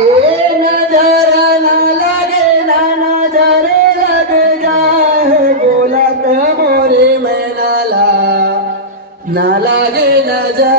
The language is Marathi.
नजर ना लगे ना नजर लग जाए बोलत मोरे मैनाला ना लगे नजर